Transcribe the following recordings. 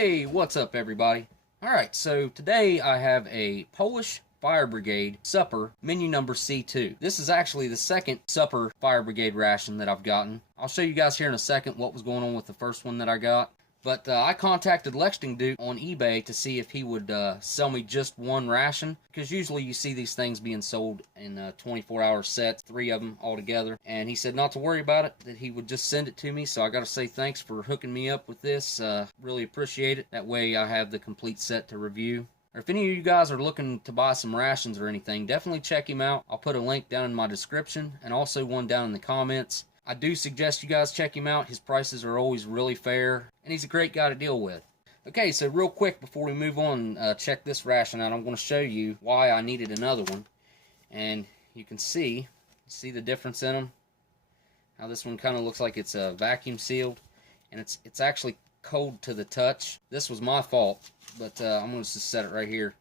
Hey, what's up everybody? Alright, so today I have a Polish Firebrigade supper menu number C2. This is actually the second supper Firebrigade ration that I've gotten. I'll show you guys here in a second what was going on with the first one that I got. But I contacted Ration Dude on eBay to see if he would sell me just one ration, because usually you see these things being sold in 24-hour sets, 3 of them all together. And he said not to worry about it, that he would just send it to me. So I got to say thanks for hooking me up with this. Really appreciate it. That way I have the complete set to review. Or if any of you guys are looking to buy some rations or anything, definitely check him out. I'll put a link down in my description and also one down in the comments. I do suggest you guys check him out. His prices are always really fair, and he's a great guy to deal with. Okay, so real quick before we move on, check this ration out. I'm going to show you why I needed another one. And you can see the difference in them. How this one kind of looks like it's vacuum sealed, and it's actually cold to the touch. This was my fault, but I'm going to just set it right here.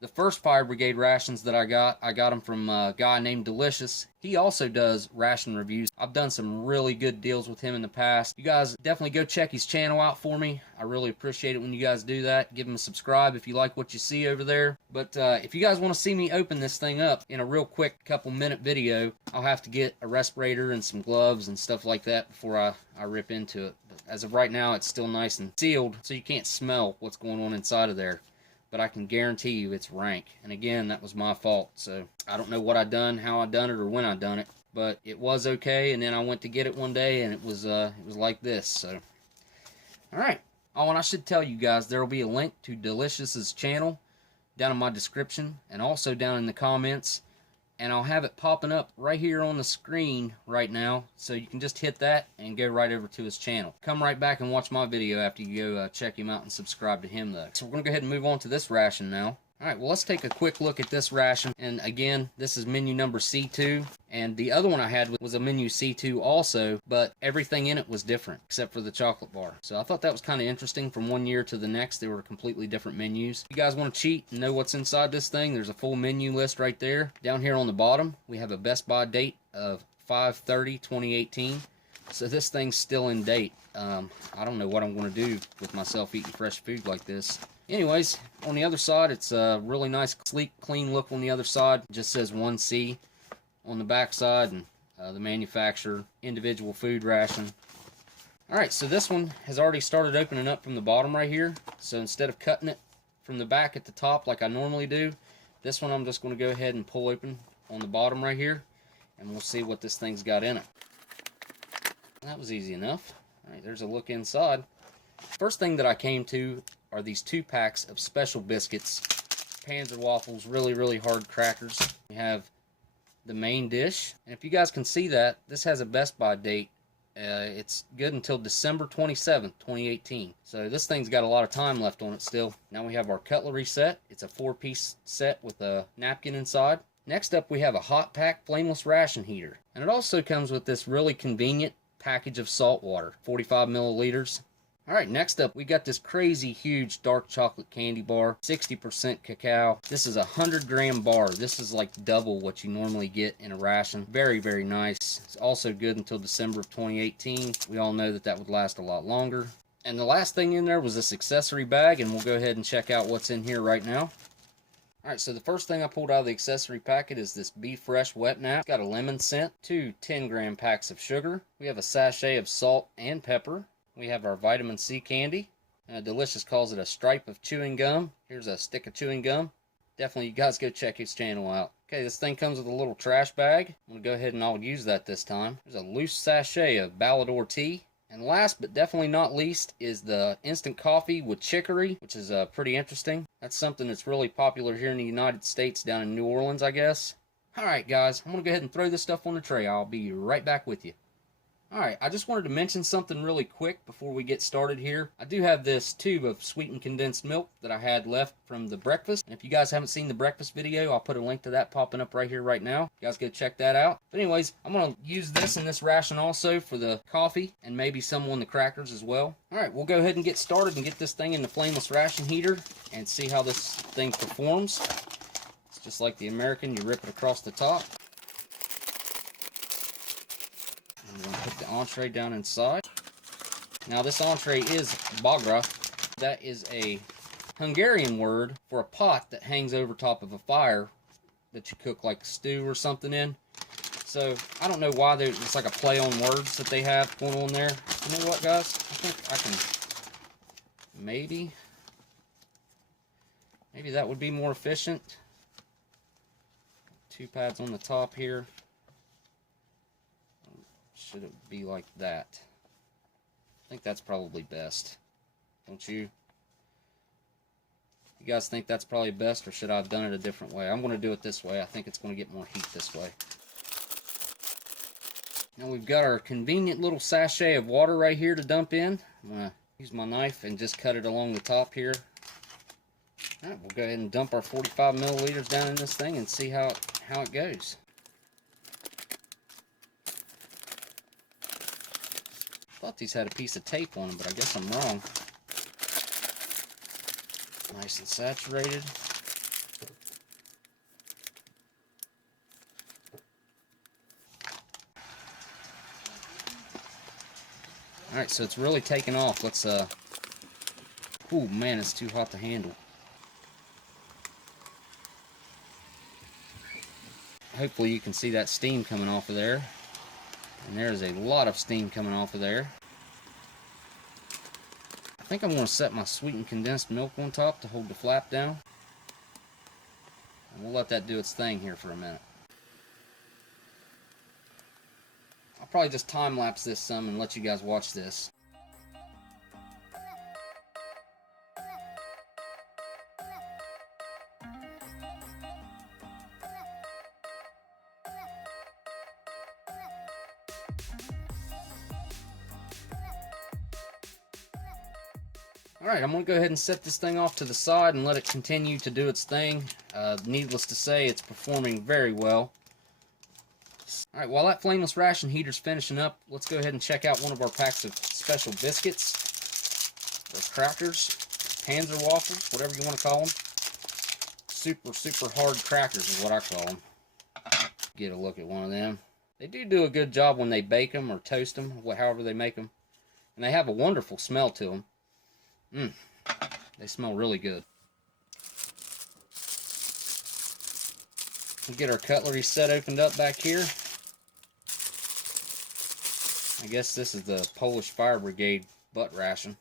The first Firebrigade rations that I got them from a guy named Delicious. He also does ration reviews. I've done some really good deals with him in the past. You guys definitely go check his channel out for me. I really appreciate it when you guys do that. Give him a subscribe if you like what you see over there. But if you guys want to see me open this thing up in a real quick couple-minute video, I'll have to get a respirator and some gloves and stuff like that before I rip into it. But as of right now, it's still nice and sealed, so you can't smell what's going on inside of there. But I can guarantee you it's rank. And again, that was my fault. So I don't know what I done, how I done it, or when I done it. But it was okay. And then I went to get it one day, and it was like this. So, all right. Oh, and I should tell you guys, there will be a link to Delicious's channel down in my description, and also down in the comments. And I'll have it popping up right here on the screen right now, so you can just hit that and go right over to his channel. Come right back and watch my video after you go check him out and subscribe to him though. So we're going to go ahead and move on to this ration now. Alright, well let's take a quick look at this ration. And again, this is menu number C2. And the other one I had was a menu C2 also, but everything in it was different except for the chocolate bar. So I thought that was kind of interesting. From one year to the next, they were completely different menus. If you guys want to cheat and know what's inside this thing, there's a full menu list right there. Down here on the bottom, we have a best by date of 5/30/2018. So this thing's still in date. I don't know what I'm going to do with myself eating fresh food like this. Anyways, on the other side, it's a really nice, sleek, clean look on the other side. It just says 1C on the back side, and the manufacturer, individual food ration. Alright, so this one has already started opening up from the bottom right here. So instead of cutting it from the back at the top like I normally do, this one I'm just going to go ahead and pull open on the bottom right here, and we'll see what this thing's got in it. That was easy enough. Alright, there's a look inside. First thing that I came to are these 2 packs of special biscuits. Panzer waffles, really hard crackers. We have the main dish. And if you guys can see that, this has a best by date. It's good until December 27th, 2018. So this thing's got a lot of time left on it still. Now we have our cutlery set. It's a 4-piece set with a napkin inside. Next up we have a hot pack flameless ration heater. And it also comes with this really convenient package of salt water, 45 milliliters. Alright, next up we got this crazy huge dark chocolate candy bar, 60% cacao. This is a 100-gram bar. This is like double what you normally get in a ration. Very nice. It's also good until December of 2018. We all know that would last a lot longer. And the last thing in there was this accessory bag, and we'll go ahead and check out what's in here right now. Alright, so the first thing I pulled out of the accessory packet is this Be Fresh wet nap. It's got a lemon scent, 2 10-gram packs of sugar. We have a sachet of salt and pepper. We have our vitamin C candy. Delicious calls it a stripe of chewing gum. Here's a stick of chewing gum. Definitely, you guys go check his channel out. Okay, this thing comes with a little trash bag. I'm going to go ahead and I'll use that this time. There's a loose sachet of Ballador tea. And last but definitely not least is the instant coffee with chicory, which is pretty interesting. That's something that's really popular here in the United States, down in New Orleans, I guess. Alright guys, I'm going to go ahead and throw this stuff on the tray. I'll be right back with you. Alright, I just wanted to mention something really quick before we get started here. I do have this tube of sweetened condensed milk that I had left from the breakfast. And if you guys haven't seen the breakfast video, I'll put a link to that popping up right here right now. You guys go check that out. But anyways, I'm going to use this in this ration also for the coffee and maybe some on the crackers as well. Alright, we'll go ahead and get started and get this thing in the flameless ration heater and see how this thing performs. It's just like the American, you rip it across the top. I'm going to put the entree down inside. Now this entree is bagra, That is a Hungarian word for a pot that hangs over top of a fire that you cook like stew or something in. So I don't know why it's like a play on words that they have going on there. You know what, guys? I think I can maybe that would be more efficient. 2 pads on the top here. Should it be like that? I think that's probably best. Don't you? You guys think that's probably best, or should I have done it a different way? I'm going to do it this way. I think it's going to get more heat this way. Now we've got our convenient little sachet of water right here to dump in. I'm going to use my knife and just cut it along the top here. Alright, we'll go ahead and dump our 45 milliliters down in this thing and see how it goes. I thought these had a piece of tape on them, but I guess I'm wrong. Nice and saturated. Alright, so it's really taking off. Let's, oh man, it's too hot to handle. Hopefully you can see that steam coming off of there. And there's a lot of steam coming off of there. I think I'm going to set my sweetened condensed milk on top to hold the flap down. And we'll let that do its thing here for a minute. I'll probably just time-lapse this some and let you guys watch this. Alright, I'm going to go ahead and set this thing off to the side and let it continue to do its thing. Needless to say, it's performing very well. Alright, while that flameless ration heater's finishing up, let's go ahead and check out one of our packs of special biscuits, or crackers, Panzer waffles, whatever you want to call them. Super, super hard crackers is what I call them. Get a look at one of them. They do a good job when they bake them or toast them, however they make them. And they have a wonderful smell to them. They smell really good. We'll get our cutlery set opened up back here. I guess this is the Polish Firebrigade butt ration.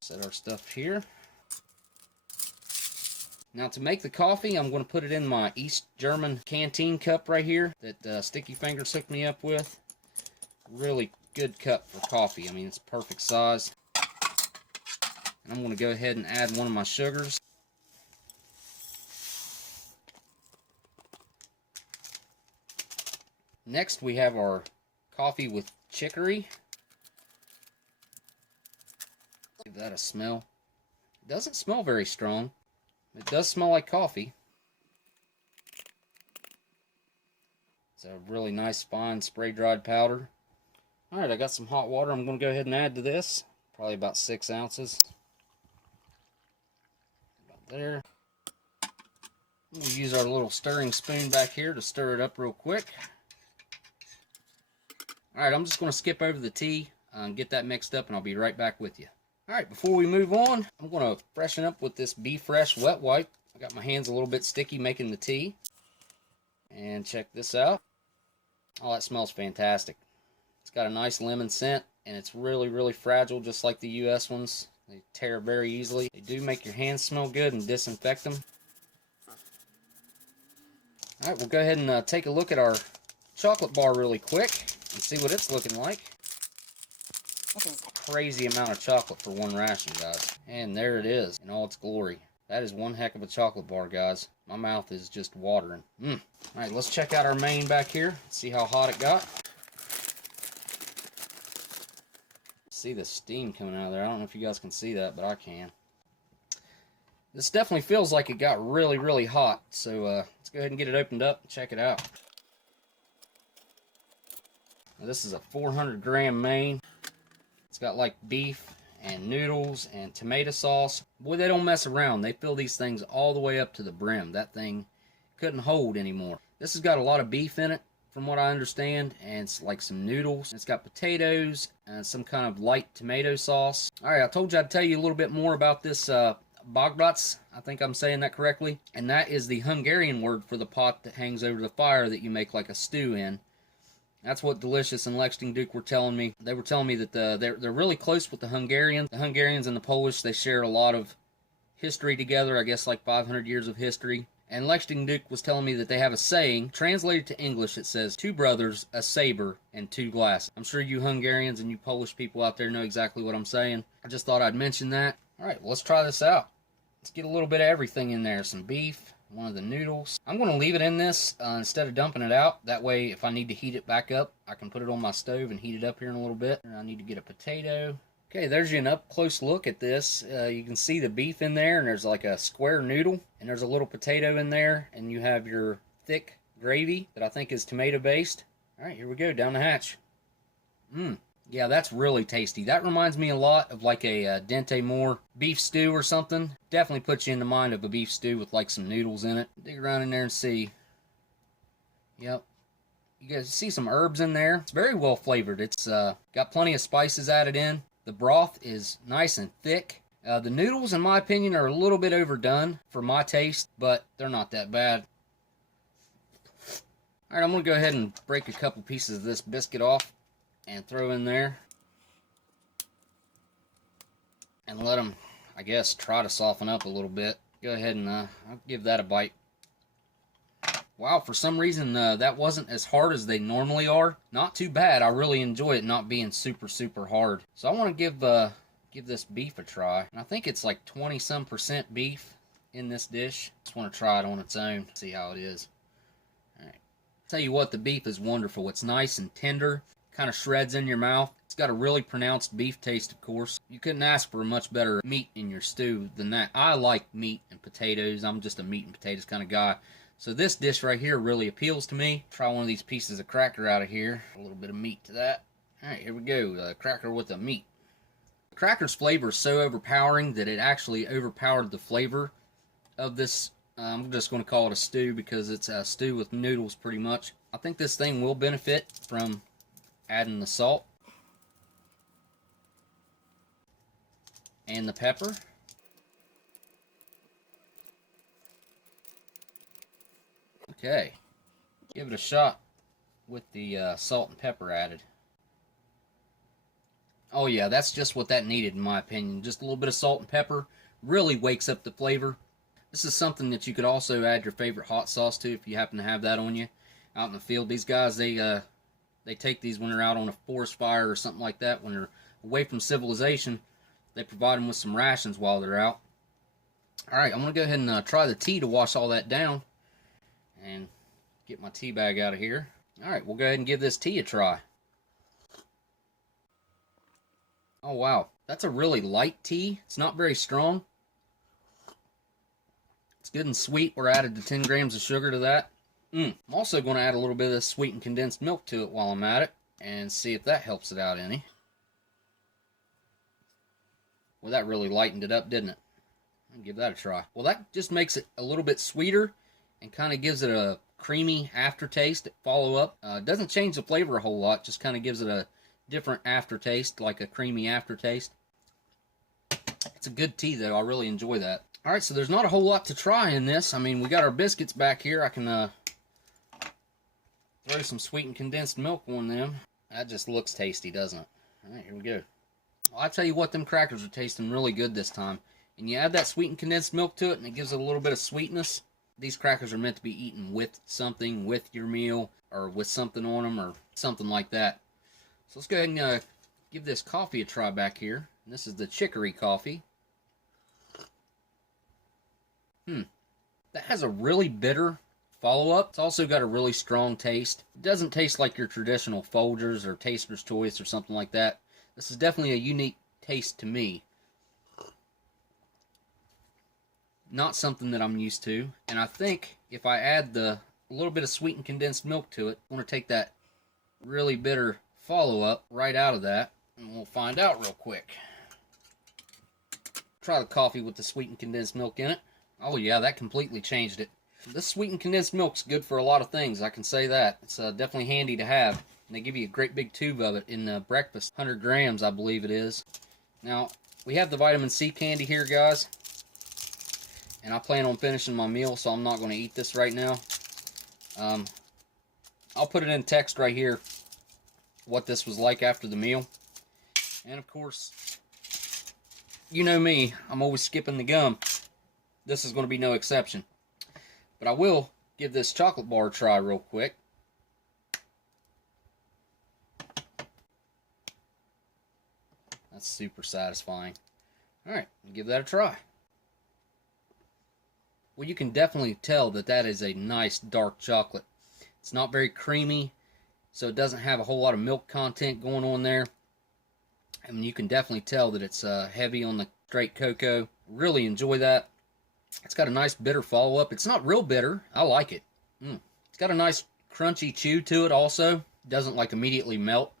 Set our stuff here. Now to make the coffee, I'm going to put it in my East German canteen cup right here that Sticky Fingers hooked me up with. Really good cup for coffee. I mean, it's perfect size. And I'm going to go ahead and add one of my sugars. Next, we have our coffee with chicory. Give that a smell. It doesn't smell very strong. It does smell like coffee. It's a really nice fine spray dried powder. Alright, I got some hot water I'm going to go ahead and add to this. Probably about 6 ounces. About there. We'll use our little stirring spoon back here to stir it up real quick. Alright, I'm just going to skip over the tea and get that mixed up, and I'll be right back with you. Alright, before we move on, I'm going to freshen up with this Be Fresh wet wipe. I got my hands a little bit sticky making the tea. And check this out. Oh, that smells fantastic. It's got a nice lemon scent, and it's really, really fragile, just like the US ones. They tear very easily. They do make your hands smell good and disinfect them. Alright, we'll go ahead and take a look at our chocolate bar really quick and see what it's looking like. That's a crazy amount of chocolate for one ration, guys. And there it is in all its glory. That is one heck of a chocolate bar, guys. My mouth is just watering. Alright, let's check out our main back here. See how hot it got. See the steam coming out of there. I don't know if you guys can see that, but I can. This definitely feels like it got really, really hot. So let's go ahead and get it opened up and check it out. Now, this is a 400 gram main. It's got like beef and noodles and tomato sauce. Boy, they don't mess around. They fill these things all the way up to the brim. That thing couldn't hold anymore. This has got a lot of beef in it from what I understand, and it's like some noodles. It's got potatoes and some kind of light tomato sauce. Alright, I told you I'd tell you a little bit more about this Bogdats. I think I'm saying that correctly. And that is the Hungarian word for the pot that hangs over the fire that you make like a stew in. That's what Delicious and Lexington Duke were telling me. They were telling me that they're really close with the Hungarians. The Hungarians and the Polish, they share a lot of history together, I guess like 500 years of history. And Lexington Duke was telling me that they have a saying, translated to English, it says, 2 brothers, a saber, and 2 glasses. I'm sure you Hungarians and you Polish people out there know exactly what I'm saying. I just thought I'd mention that. Alright, well, let's try this out. Let's get a little bit of everything in there. Some beef, one of the noodles. I'm going to leave it in this instead of dumping it out. That way, if I need to heat it back up, I can put it on my stove and heat it up here in a little bit. And I need to get a potato. Okay, there's you an up-close look at this. You can see the beef in there, and there's like a square noodle, and there's a little potato in there, and you have your thick gravy that I think is tomato-based. All right, here we go, down the hatch. Yeah, that's really tasty. That reminds me a lot of like a Dente Moore beef stew or something. Definitely puts you in the mind of a beef stew with like some noodles in it. Dig around in there and see. Yep. You guys see some herbs in there. It's very well flavored. It's got plenty of spices added in. The broth is nice and thick. The noodles, in my opinion, are a little bit overdone for my taste, but they're not that bad. Alright, I'm going to go ahead and break a couple pieces of this biscuit off and throw in there. And let them, I guess, try to soften up a little bit. Go ahead and I'll give that a bite. Wow, for some reason that wasn't as hard as they normally are. Not too bad. I really enjoy it not being super, super hard. So I want to give this beef a try. And I think it's like 20-some% beef in this dish. Just want to try it on its own, see how it is. All right. Tell you what, the beef is wonderful. It's nice and tender, kind of shreds in your mouth. It's got a really pronounced beef taste, of course. You couldn't ask for a much better meat in your stew than that. I like meat and potatoes. I'm just a meat and potatoes kind of guy. So this dish right here really appeals to me. Try one of these pieces of cracker out of here. A little bit of meat to that. Alright, here we go. Cracker with the meat. The cracker's flavor is so overpowering that it actually overpowered the flavor of this. I'm just going to call it a stew because it's a stew with noodles pretty much. I think this thing will benefit from adding the salt and the pepper. Okay, give it a shot with the salt and pepper added. Oh yeah, that's just what that needed in my opinion. Just a little bit of salt and pepper really wakes up the flavor. This is something that you could also add your favorite hot sauce to if you happen to have that on you out in the field. These guys, they take these when they're out on a forest fire or something like that. When they're away from civilization, they provide them with some rations while they're out. Alright, I'm going to go ahead and try the tea to wash all that down. And get my tea bag out of here. Alright, we'll go ahead and give this tea a try. Oh wow, that's a really light tea. It's not very strong. It's good and sweet. We're added to 10 grams of sugar to that. I'm also going to add a little bit of this sweetened condensed milk to it while I'm at it. And see if that helps it out any. Well, that really lightened it up, didn't it? I'll give that a try. Well, that just makes it a little bit sweeter and kind of gives it a creamy aftertaste follow-up. Doesn't change the flavor a whole lot, just kind of gives it a different aftertaste, like a creamy aftertaste. It's a good tea, though. I really enjoy that. Alright, so there's not a whole lot to try in this. I mean, we got our biscuits back here. I can throw some sweetened condensed milk on them. That just looks tasty, doesn't it? Alright, here we go. Well, I tell you what, them crackers are tasting really good this time. And you add that sweetened condensed milk to it, and it gives it a little bit of sweetness. These crackers are meant to be eaten with something, with your meal, or with something on them, or something like that. So let's go ahead and give this coffee a try back here. And this is the chicory coffee. That has a really bitter follow-up. It's also got a really strong taste. It doesn't taste like your traditional Folgers or Taster's Choice or something like that. This is definitely a unique taste to me. Not something that I'm used to. And I think if I add a little bit of sweetened condensed milk to it, I'm going to take that really bitter follow-up right out of that. And we'll find out real quick. Try the coffee with the sweetened condensed milk in it. Oh yeah, that completely changed it. This sweetened condensed milk's good for a lot of things, I can say that. It's definitely handy to have. And they give you a great big tube of it in breakfast. 100 grams, I believe it is. Now, we have the vitamin C candy here, guys. And I plan on finishing my meal, so I'm not going to eat this right now. I'll put it in text right here what this was like after the meal. And of course, you know me, I'm always skipping the gum. This is going to be no exception. But I will give this chocolate bar a try real quick. That's super satisfying. Alright, give that a try. Well, you can definitely tell that that is a nice dark chocolate. It's not very creamy, so it doesn't have a whole lot of milk content going on there. I mean, you can definitely tell that it's heavy on the straight cocoa. Really enjoy that. It's got a nice bitter follow-up. It's not real bitter. I like it. It's got a nice crunchy chew to it also. It doesn't like immediately melt.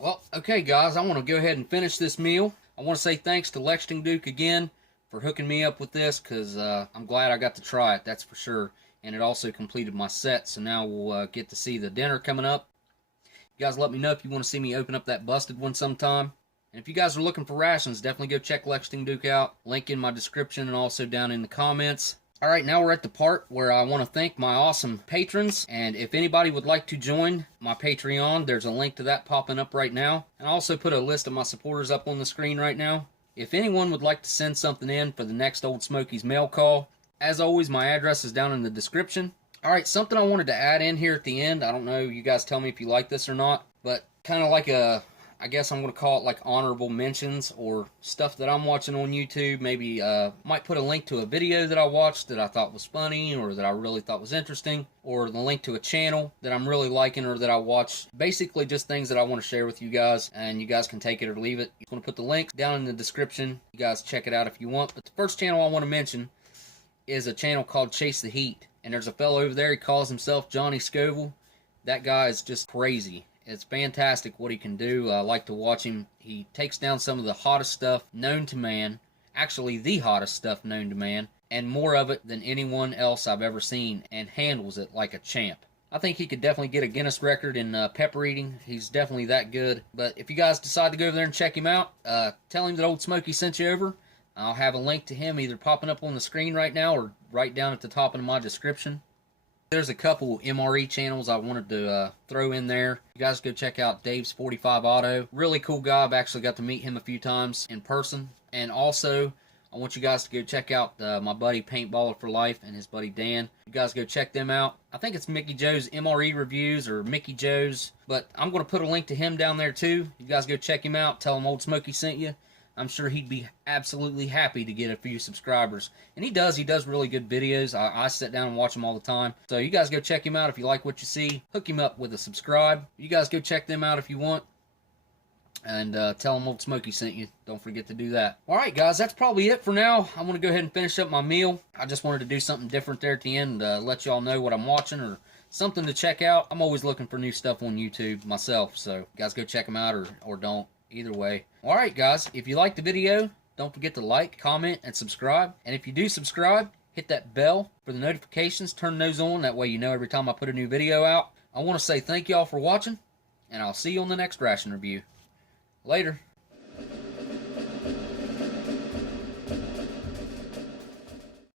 Well, okay guys, I want to go ahead and finish this meal. I want to say thanks to Lexington Duke again for hooking me up with this, because I'm glad I got to try it, that's for sure. And it also completed my set, so now we'll get to see the dinner coming up. You guys let me know if you want to see me open up that busted one sometime. And if you guys are looking for rations, definitely go check Lexington Duke out. Link in my description and also down in the comments. Alright, now we're at the part where I want to thank my awesome patrons. And if anybody would like to join my Patreon, there's a link to that popping up right now. And I also put a list of my supporters up on the screen right now. If anyone would like to send something in for the next Oldsmokey's mail call, as always, my address is down in the description. Alright, something I wanted to add in here at the end. I don't know, you guys tell me if you like this or not. But kind of like I guess I'm going to call it like honorable mentions or stuff that I'm watching on YouTube. Maybe might put a link to a video that I watched that I thought was funny or that I really thought was interesting, or the link to a channel that I'm really liking or that I watched. Basically just things that I want to share with you guys, and you guys can take it or leave it. I'm going to put the link down in the description. You guys check it out if you want. But the first channel I want to mention is a channel called Chase the Heat. And there's a fellow over there, he calls himself Johnny Scoville. That guy is just crazy. It's fantastic what he can do. I like to watch him. He takes down some of the hottest stuff known to man. Actually, the hottest stuff known to man. And more of it than anyone else I've ever seen. And handles it like a champ. I think he could definitely get a Guinness record in pepper eating. He's definitely that good. But if you guys decide to go over there and check him out, tell him that Oldsmokey sent you over. I'll have a link to him either popping up on the screen right now or right down at the top of my description. There's a couple MRE channels I wanted to throw in there. You guys go check out Dave's 45 Auto. Really cool guy. I've actually got to meet him a few times in person. And also, I want you guys to go check out my buddy Paintballer for Life and his buddy Dan. You guys go check them out. I think it's Mickey Joe's MRE Reviews or Mickey Joe's. But I'm going to put a link to him down there too. You guys go check him out. Tell him Oldsmokey sent you. I'm sure he'd be absolutely happy to get a few subscribers. And he does really good videos. I sit down and watch him all the time. So you guys go check him out if you like what you see. Hook him up with a subscribe. You guys go check them out if you want. And tell him Oldsmokey sent you. Don't forget to do that. Alright guys, that's probably it for now. I'm going to go ahead and finish up my meal. I just wanted to do something different there at the end. Let y'all know what I'm watching or something to check out. I'm always looking for new stuff on YouTube myself. So you guys go check them out or don't. Either way. Alright guys, if you liked the video, don't forget to like, comment, and subscribe. And if you do subscribe, hit that bell for the notifications. Turn those on. That way you know every time I put a new video out. I want to say thank y'all for watching, and I'll see you on the next ration review. Later.